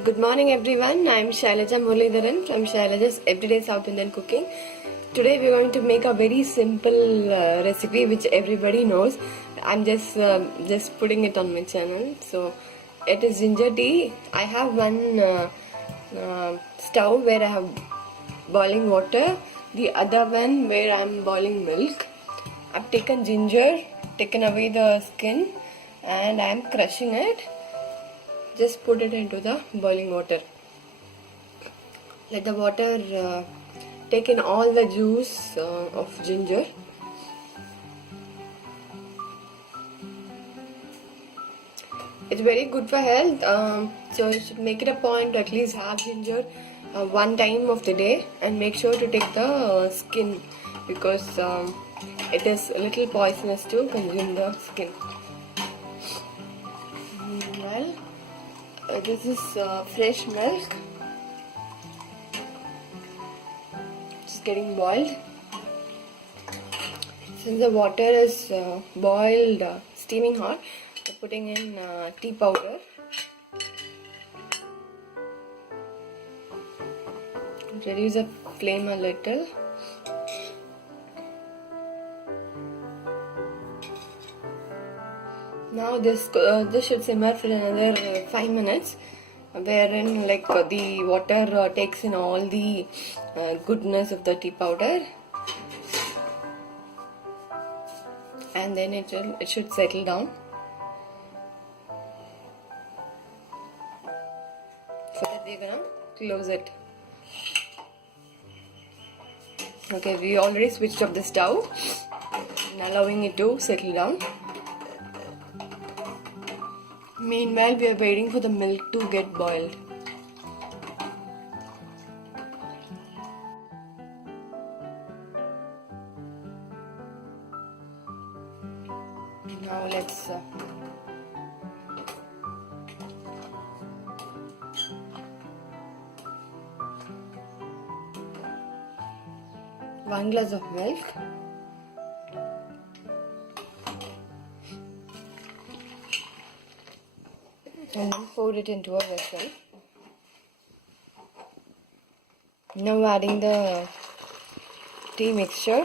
Good morning everyone, I am Shailaja Muralidharan from Shailaja's Everyday South Indian Cooking. Today we are going to make a very simple recipe which everybody knows. I'm just putting it on my channel. So it is ginger tea. I have one stove where I have boiling water, the other one where I'm boiling milk. I've taken ginger, taken away the skin, and I'm crushing it. Just put it into the boiling water. Let the water take in all the juice of ginger. It's very good for health, so you should make it a point to at least have ginger one time of the day, and make sure to take the skin, because it is a little poisonous to consume the skin. Well, this is fresh milk. It's getting boiled. Since the water is boiled, steaming hot, we're putting in tea powder. Reduce the flame a little. Now this should simmer for another 5 minutes, wherein the water takes in all the goodness of the tea powder, and then it should settle down. So that we're gonna close it. Okay, we already switched off the stove and allowing it to settle down. Meanwhile, we are waiting for the milk to get boiled. Now let's one glass of milk. And then pour it into a vessel. Now adding the tea mixture.